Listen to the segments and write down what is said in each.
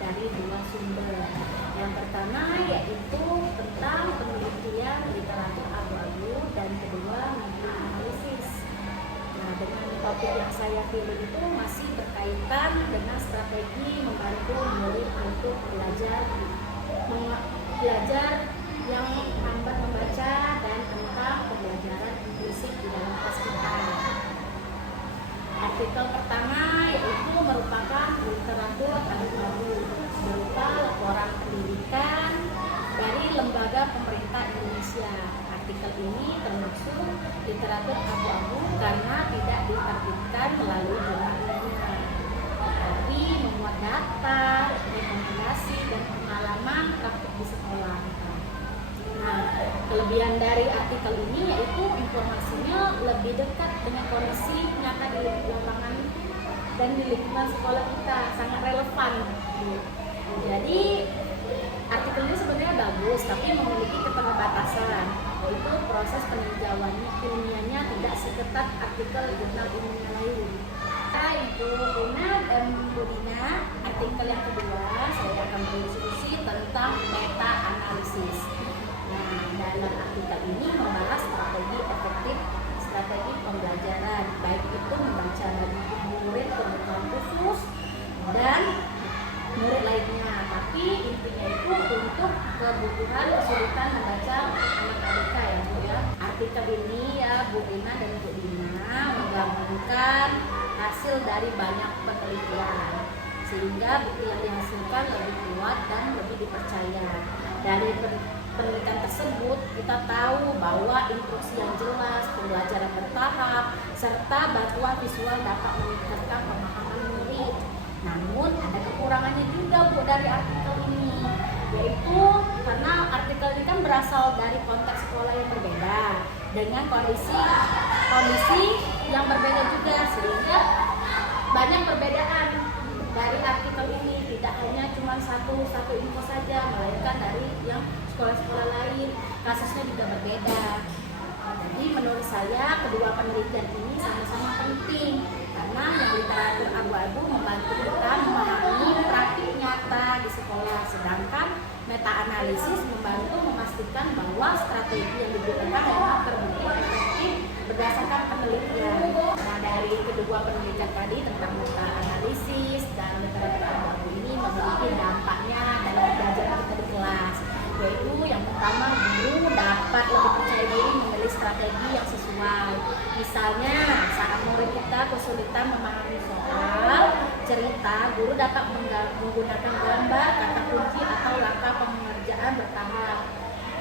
dari dua sumber. Yang pertama yaitu tentang penelitian literatur abu-abu dan kedua meta-analisis. Nah, dengan topik yang saya pilih itu masih berkaitan dengan strategi membantu murid untuk belajar yang lambat membaca dan tentang pembelajaran inklusif di dalam kelas kita. Artikel pertama yaitu merupakan literatur abu-abu berupa laporan pendidikan dari lembaga pemerintah Indonesia. Artikel ini termasuk literatur abu-abu karena tidak diterbitkan melalui jurnal ilmiah, tetapi memuat data, rekomendasi, dan pengalaman praktik di sekolah. Nah, kelebihan dari artikel ini yaitu informasinya lebih dekat dengan kondisi nyata di lapangan dan di lingkungan sekolah kita, sangat relevan. Jadi artikel ini sebenarnya bagus, tapi memiliki keterbatasan, yaitu proses peninjauannya ilmiahnya tidak seketat artikel jurnal ilmiah lain. Ibu Rina dan Bu Dina, artikel yang kedua saya akan berdiskusi tentang meta-analisis. Nah, dalam artikel ini membahas strategi pembelajaran, baik itu membaca bagi murid kebutuhan khusus dan murid lainnya. Tapi intinya itu untuk kebutuhan kesulitan membaca anak ABK ya Bu ya. Artikel ini ya Bu Rina dan Bu Dina menggabungkan hasil dari banyak penelitian sehingga bukti yang dihasilkan lebih kuat dan lebih dipercaya. Dari penelitian tersebut kita tahu bahwa instruksi yang jelas, pembelajaran bertahap, serta bantuan visual dapat meningkatkan pemahaman murid. Namun ada kekurangannya juga Bu dari artikel ini, yaitu karena artikel ini kan berasal dari konteks sekolah yang berbeda dengan kondisi yang berbeda juga, sehingga banyak perbedaan dari artikel ini. Tidak hanya cuma satu info saja, melainkan dari yang sekolah-sekolah lain kasusnya juga berbeda. Jadi menurut saya kedua penelitian ini sama-sama penting karena yang literatur abu-abu membantu kita memahami praktik nyata di sekolah, sedangkan meta-analisis membantu memastikan bahwa strategi yang digunakan memang terbukti efektif berdasarkan penelitian. Nah, dari kedua penelitian tadi tentang meta-analisis dan literatur abu-abu ini memiliki dampaknya dalam belajar kita di kelas, yaitu yang pertama guru dapat lebih percaya diri memilih strategi yang sesuai. Misalnya saat murid kita kesulitan memahami soal cerita, guru dapat menggunakan gambar, kata kunci atau langkah pengerjaan bertahap.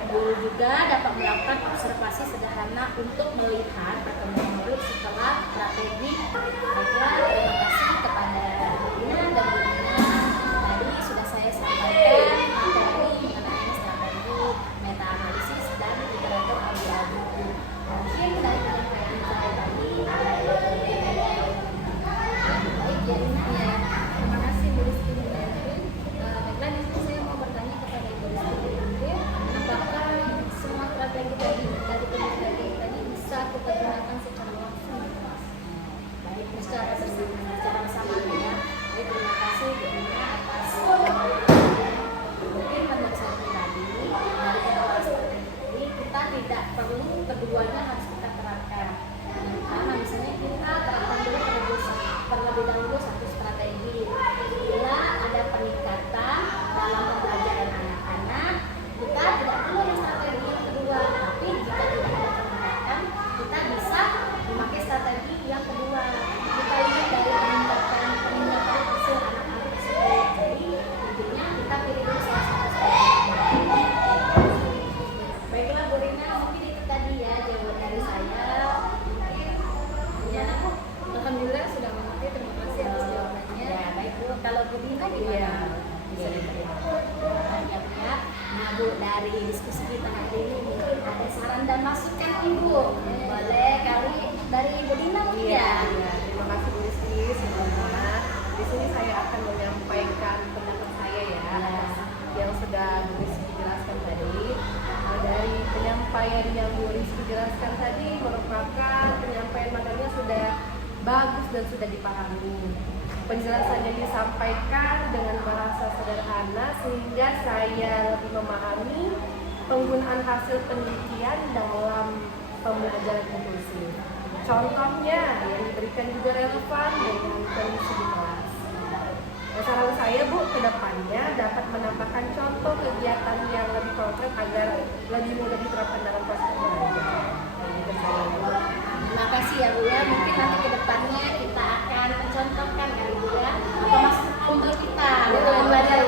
Guru juga dapat melakukan observasi sederhana untuk melihat perkembangan murid setelah strategi. Baiklah, terima kasih kepada Dina dan Bu Dina. Tadi sudah saya sampaikan materi mengenai strategi meta-analisis dan literatur abu-abu. Mungkin dari penyampaian saya tadi ada baik ya Dina ya. Terima kasih Bu Rizky dan Erwin. Baiklah, di sini saya mau bertanya kepada Ibu Rizky dan Erwin, apakah semua strategi tadi dari penelitian tadi bisa kita gunakan secara langsung di kelas? Baik, secara bersama ya. Baik, terima kasih Bu Dina atas mungkin menurut saya pribadi dari kedua strategi kita tidak perlu keduanya harus kita terapkan. Karena misalnya kita terapkan dulu terlebih dahulu satu strategi. Bila ada peningkatan dalam pembelajaran anak-anak, kita tidak perlu yang strategi yang kedua. Tapi jika tidak ada peningkatan, kita bisa memakai strategi yang kedua. Kita lihat dari peningkatan hasil anak-anak tersebut. Jadi intinya kita pilih dulu salah satu strategi. Baiklah Bu Rina, mungkin itu tadi ya jawaban dari saya. Ya, Alhamdulillah sudah mengerti. Terima kasih atas jawabannya. ya baik Bu. Kalau Bu Dina gimana? Bisa diterima. Ya. Nah Bu, dari diskusi kita hari ini mungkin ada saran dan masukan Ibu. Boleh kali dari Bu Dina mungkin ya? Terima kasih Bu Rizky. Sebelumnya di sini saya akan menyampaikan pendapat saya ya, yang sudah Bu Rizky jelaskan tadi. Dari penyampaian yang Bu Rizky jelaskan tadi merupakan penyampaian materinya sudah bagus dan sudah dipahami. penjelasannya disampaikan dengan bahasa sederhana sehingga saya lebih memahami penggunaan hasil penelitian dalam pembelajaran inklusif. Contohnya yang diberikan juga relevan dengan kondisi di kelas. Saran saya Bu, ke depannya dapat menambahkan contoh kegiatan yang lebih konkret agar lebih mudah diterapkan dalam proses pembelajaran. Itu saya Bu. Terima kasih ya Bu ya. Mungkin nanti ke depannya kita akan mencontohkan kali Bu ya. Apa maksud untuk kita dalam belajar